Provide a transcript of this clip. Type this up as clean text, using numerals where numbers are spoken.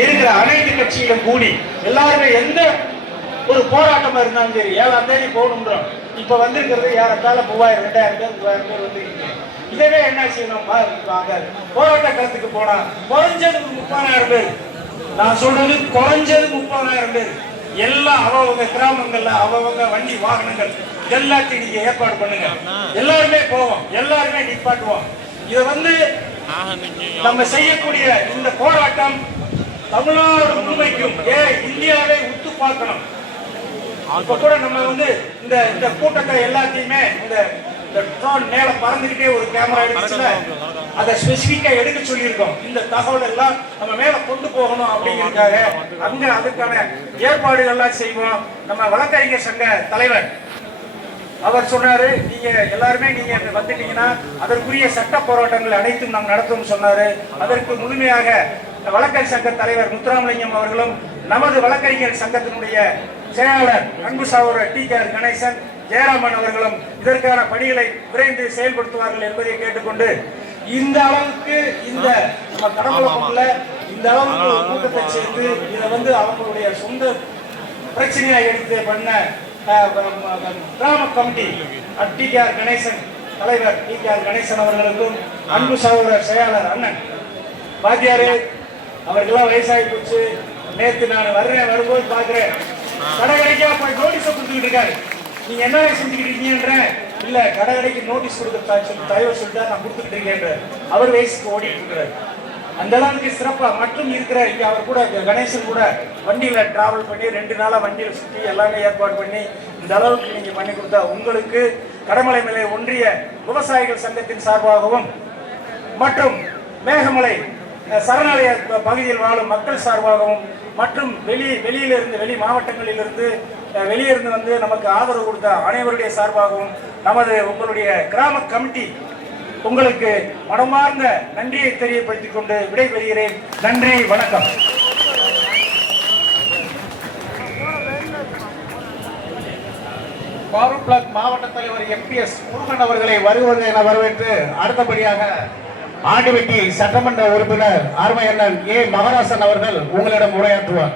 இருக்கிற அனைத்து கட்சியிலும் கூடி எல்லாருமே எந்த ஒரு போராட்டமா இருந்தாலும் சரி 7ஆம் தேதி போகணுன்றோம். இப்ப வந்திருக்கிறது யாரால 3000 2000 பேர் 3000 பேர் வந்து இதவே என்ன செய்யணும் போராட்ட களத்துக்கு போனா குறைஞ்சது 30,000 பேர். நான் சொல்றது குறைஞ்சது 30,000 பேர். எல்லாம் அவங்க கிராமங்கள்ல அவங்க வண்டி வாகனங்கள் எல்லாத்தையும் நீங்க ஏற்பாடு பண்ணுங்க. எல்லாருமே போவோம், எல்லாருமே நிப்பாட்டுவோம். இதை நம்ம செய்யக்கூடிய இந்த போராட்டம் தமிழ்நாடு முழுமைக்கும் இந்தியாவை உத்து பார்க்கணும். இப்ப கூட நம்ம இந்த கூட்டத்தை எல்லாத்தையுமே இந்த ட்ரோன் மேல பறந்துகிட்டே ஒரு கேமரா எடுத்துச்சுல அதை ஸ்பெசிபிக்கா எடுக்க சொல்லியிருக்கோம். இந்த தகவல் எல்லாம் நம்ம மேல கொண்டு போகணும் அப்படிங்கிறதுக்காக அங்க அதுக்கான ஏற்பாடுகள் எல்லாம் செய்வோம். நம்ம வழக்கறிஞர் சங்க தலைவர் அவர் சொன்னாரு, நீங்க எல்லாருமே நீங்க வந்துட்டீங்கன்னா அதற்குரிய சட்ட போராட்டங்கள் அனைத்தும் நாம் நடத்தும் சொன்னாரு. அதற்கு முழுமையாக வழக்கறிஞர் சங்க தலைவர் முத்துராமலிங்கம் அவர்களும் நமது வழக்கறிஞர் சங்கத்தினுடைய செயலாளர் அன்பு சகோதரர் டி.கே. கணேசன் ஜெயராமன் அவர்களும் இதற்கான பணிகளை விரைந்து செயல்படுத்துவார்கள் என்பதை கேட்டுக்கொண்டு இந்த அளவுக்கு இந்த நம்ம கடம்புல இந்த அளவுக்கு கூட்டத்தை சேர்த்து இதை அவங்களுடைய சொந்த பிரச்சனையா எடுத்து பண்ண கிராம கமிட்டி டி.கே. கணேசன் தலைவர் டி.கே. கணேசன் அவர்களுக்கும் அன்பு சகோதரர் செயலாளர் அண்ணன் பாத்தியாரு அவர்களெல்லாம் வயசாகி போச்சு. நேற்று நான் வரும்போது பாக்குறேன் கடைக்கா போய் நோட்டீஸ் கொடுத்துக்கிட்டு இருக்காரு. நீங்க என்ன செஞ்சுக்கிட்டு இருக்கீங்கன்ற இல்ல கடைக்கு நோட்டீஸ் கொடுக்க தலைவர் சொல்லிட்டு நான் கொடுத்துக்கிட்டு இருக்கேன். அவர் வயசுக்கு ஓடிட்டு இருக்கிறார். அந்த அளவுக்கு சிறப்பா மற்றும் இருக்கிற இங்க அவர் கூட கணேசன் கூட வண்டியில டிராவல் பண்ணி 2 நாளா வண்டியில சுற்றி எல்லாமே ஏற்பாடு பண்ணி இந்த அளவுக்கு நீங்க பண்ணி கொடுத்தா உங்களுக்கு கடமலைமலை ஒன்றிய விவசாயிகள் சங்கத்தின் சார்பாகவும் மற்றும் மேகமலை சரணாலய பகுதியில் வாழும் மக்கள் சார்பாகவும் மற்றும் வெளியிலிருந்து வெளி மாவட்டங்களிலிருந்து வெளியிருந்து நமக்கு ஆதரவு கொடுத்த அனைவருடைய சார்பாகவும் உங்களுடைய கிராம கமிட்டி உங்களுக்கு மனமார்ந்த நன்றியை தெரியப்படுத்திக் கொண்டு விடைபெறுகிறேன். நன்றி, வணக்கம். ஃபாரூக் பிளாக் மாவட்ட தலைவர் எம்பிஎஸ் முருகன் அவர்களை வருவது என வரவேற்று அடுத்தபடியாக ஆண்டிவெட்டி சட்டமன்ற உறுப்பினர் அருமையண்ணன் ஏ மகராசன் அவர்கள் உங்களிடம் உரையாற்றுவார்.